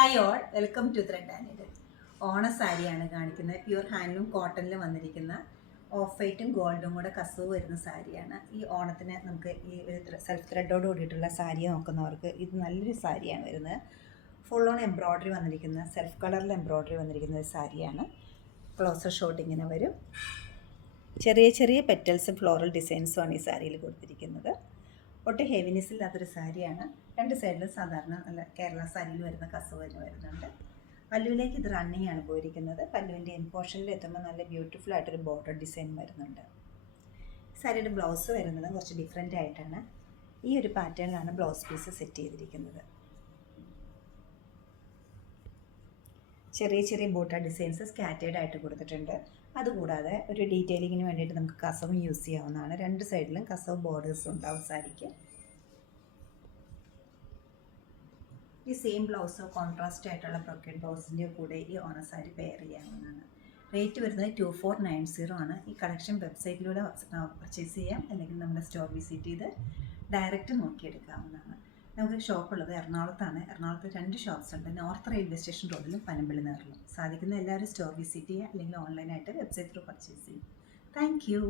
Hi all, welcome to thread and needle. ഓണ സാരിയാണ് കാണിക്കുന്നത്. പ്യൂർ ഹാൻഡ്ലൂം കോട്ടണിൽ വന്നിരിക്കുന്ന ഓഫ് വൈറ്റും ഗോൾഡും കൂടെ കസവ് വരുന്ന സാരിയാണ്. ഈ ഓണത്തിന് നമുക്ക് ഈ ഒരു സെൽഫ് ത്രെഡോട് കൂടിയിട്ടുള്ള സാരി നോക്കുന്നവർക്ക് ഇത് നല്ലൊരു സാരിയാണ് വരുന്നത്. ഫുൾ ഓൺ എംബ്രോയ്ഡറി വന്നിരിക്കുന്ന സെൽഫ് കളറിൽ എംബ്രോയ്ഡറി വന്നിരിക്കുന്ന ഒരു സാരിയാണ്. ക്ലോസർ ഷോട്ട് ഇങ്ങനെ വരും. ചെറിയ ചെറിയ പെറ്റൽസും ഫ്ലോറൽ ഡിസൈൻസുമാണ് ഈ സാരിയിൽ കൊടുത്തിരിക്കുന്നത്. ഒട്ടും ഹെവിനെസ് ഇല്ലാത്തൊരു സാരിയാണ്. രണ്ട് സൈഡിലും സാധാരണ നല്ല കേരള സാരിയിൽ വരുന്ന കസവ് തന്നെ വരുന്നുണ്ട്. പല്ലുവിലേക്ക് ഇത് റണ്ണിങ് ആണ് പോയിരിക്കുന്നത്. പല്ലുവിൻ്റെ എൻ പോർഷനിൽ എത്തുമ്പോൾ നല്ല ബ്യൂട്ടിഫുൾ ആയിട്ടൊരു ബോർഡർ ഡിസൈൻ വരുന്നുണ്ട്. സാരിയുടെ ബ്ലൗസ് വരുന്നത് കുറച്ച് ഡിഫറെൻ്റ് ആയിട്ടാണ്. ഈ ഒരു പാറ്റേണിലാണ് ബ്ലൗസ് പീസ് സെറ്റ് ചെയ്തിരിക്കുന്നത്. ചെറിയ ചെറിയ ബൂട്ട ഡിസൈൻസ് സ്കാറ്റേഡ് ആയിട്ട് കൊടുത്തിട്ടുണ്ട്. അതുകൂടാതെ ഒരു ഡീറ്റെയിലിങ്ങിന് വേണ്ടിയിട്ട് നമുക്ക് കസവും യൂസ് ചെയ്യാവുന്നതാണ്. രണ്ട് സൈഡിലും കസവ് ബോർഡേഴ്സ് ഉണ്ടാവും സാരിക്ക്. ഈ സെയിം ബ്ലൗസോ കോൺട്രാസ്റ്റ് ആയിട്ടുള്ള ബ്രോക്കേഡ് ബ്ലൗസിൻ്റെ കൂടെ ഈ ഓണസാരി പെയർ ചെയ്യാവുന്നതാണ്. റേറ്റ് വരുന്നത് 2490 ആണ്. ഈ കളക്ഷൻ വെബ്സൈറ്റിലൂടെ പർച്ചേസ് ചെയ്യാം, അല്ലെങ്കിൽ നമ്മുടെ സ്റ്റോർ വിസിറ്റ് ചെയ്ത് ഡയറക്റ്റ് നോക്കിയെടുക്കാവുന്നതാണ്. നമുക്ക് ഷോപ്പുള്ളത് എറണാകുളത്താണ്. എറണാകുളത്ത് 2 ഷോപ്സ് ഉണ്ട്. നോർത്ത് റെയിൽവേ സ്റ്റേഷൻ റോഡിലും പനമ്പള്ളി നേറിലും. സാധിക്കുന്ന എല്ലാവരും സ്റ്റോർ വിസിറ്റ് ചെയ്യുക, അല്ലെങ്കിൽ ഓൺലൈനായിട്ട് വെബ്സൈറ്റ് ത്രൂ പർച്ചേസ് ചെയ്യും. Thank you.